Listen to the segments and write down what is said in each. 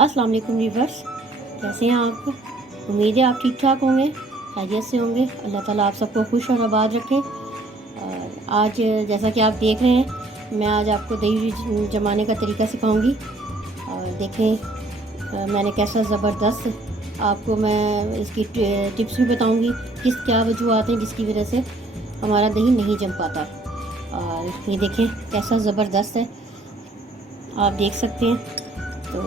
अस्सलाम वालेकुम व्यूअर्स, कैसे हैं आप? उम्मीद है आप ठीक ठाक होंगे, खैरियत से होंगे। अल्लाह ताला आप सबको खुश और आबाद रखे। और आज जैसा कि आप देख रहे हैं, मैं आज आपको दही जमाने का तरीका सिखाऊंगी। और देखें मैंने कैसा ज़बरदस्त आपको मैं इसकी टिप्स भी बताऊंगी, क्या वजूहत हैं जिसकी वजह से हमारा दही नहीं जम पाता। और ये देखें कैसा ज़बरदस्त है, आप देख सकते हैं। तो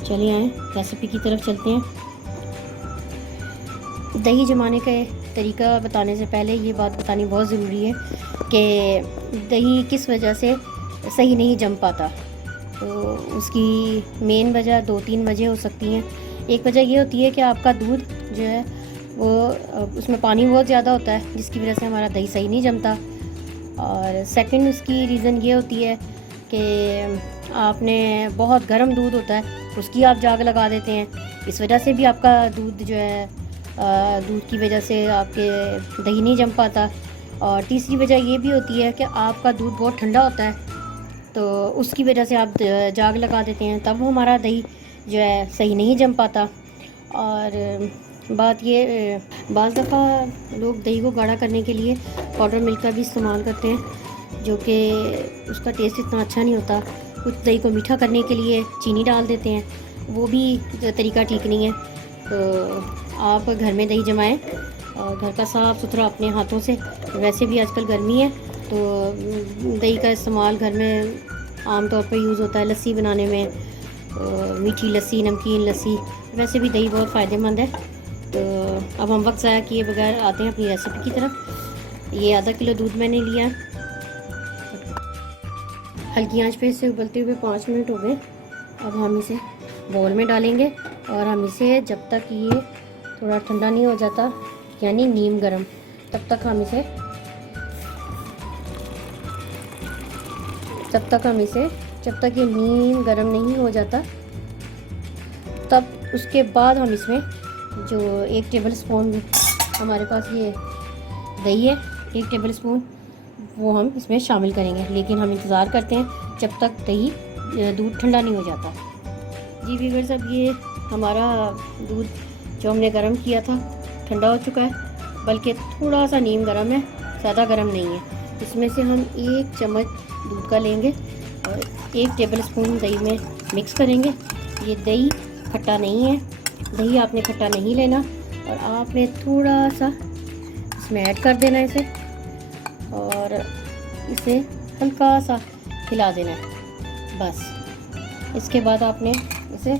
चलिए आए रेसिपी की तरफ चलते हैं। दही जमाने का तरीका बताने से पहले ये बात बतानी बहुत ज़रूरी है कि दही किस वजह से सही नहीं जम पाता। तो उसकी मेन वजह 2-3 वजह हो सकती हैं। एक वजह ये होती है कि आपका दूध जो है वो उसमें पानी बहुत ज़्यादा होता है, जिसकी वजह से हमारा दही सही नहीं जमता। और सेकंड उसकी रीज़न ये होती है कि आपने बहुत गर्म दूध होता है, उसकी आप जाग लगा देते हैं, इस वजह से भी आपका दूध जो है दूध की वजह से आपके दही नहीं जम पाता। और तीसरी वजह ये भी होती है कि आपका दूध बहुत ठंडा होता है, तो उसकी वजह से आप जाग लगा देते हैं, तब हमारा दही जो है सही नहीं जम पाता। और बात ये बाज़ दफ़ा लोग दही को गाढ़ा करने के लिए पाउडर मिल्क का भी इस्तेमाल करते हैं, जो कि उसका टेस्ट इतना अच्छा नहीं होता। कुछ दही को मीठा करने के लिए चीनी डाल देते हैं, वो भी तरीका ठीक नहीं है। तो आप घर में दही जमाएं और घर का साफ़ सुथरा अपने हाथों से। वैसे भी आजकल गर्मी है, तो दही का इस्तेमाल घर में आम तौर पर यूज़ होता है लस्सी बनाने में, मीठी लस्सी, नमकीन लस्सी। वैसे भी दही बहुत फ़ायदेमंद है। तो अब हम वक्त ज़ाया किए बगैर आते हैं अपनी रेसिपी की तरफ। ये आधा किलो दूध मैंने लिया, हल्की आंच पे इसे उबलते हुए 5 मिनट हो गए। अब हम इसे बाउल में डालेंगे और हम इसे जब तक ये थोड़ा ठंडा नहीं हो जाता, यानी नीम गरम, तब तक हम इसे जब तक ये नीम गरम नहीं हो जाता, तब उसके बाद हम इसमें जो 1 टेबल स्पून हमारे पास ये दही है, 1 टेबल स्पून वो हम इसमें शामिल करेंगे। लेकिन हम इंतज़ार करते हैं जब तक दही दूध ठंडा नहीं हो जाता। जी व्यूअर्स, अब ये हमारा दूध जो हमने गर्म किया था ठंडा हो चुका है, बल्कि थोड़ा सा नीम गर्म है, ज़्यादा गर्म नहीं है। इसमें से हम 1 चम्मच दूध का लेंगे और 1 टेबल स्पून दही में मिक्स करेंगे। ये दही खट्टा नहीं है, दही आपने खट्टा नहीं लेना, और आपने थोड़ा सा इसमें ऐड कर देना इसे, और इसे हल्का सा हिला देना है बस। इसके बाद आपने इसे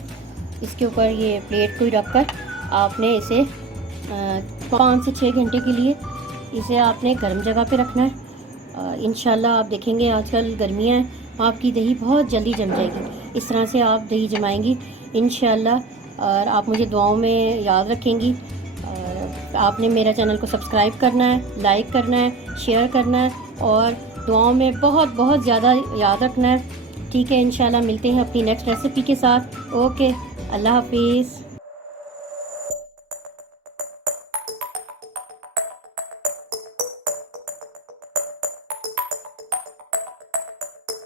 इसके ऊपर ये प्लेट को रखकर आपने इसे 5 से 6 घंटे के लिए इसे आपने गर्म जगह पे रखना है। इंशाल्लाह आप देखेंगे आजकल गर्मियाँ हैं, आपकी दही बहुत जल्दी जम जाएगी। इस तरह से आप दही जमाएंगी इंशाल्लाह, और आप मुझे दुआओं में याद रखेंगी। और आपने मेरा चैनल को सब्सक्राइब करना है, लाइक करना है, शेयर करना है, और दुआओं में बहुत बहुत ज़्यादा याद रखना है। ठीक है, इंशाल्लाह मिलते हैं अपनी नेक्स्ट रेसिपी के साथ। ओके, अल्लाह हाफिज़।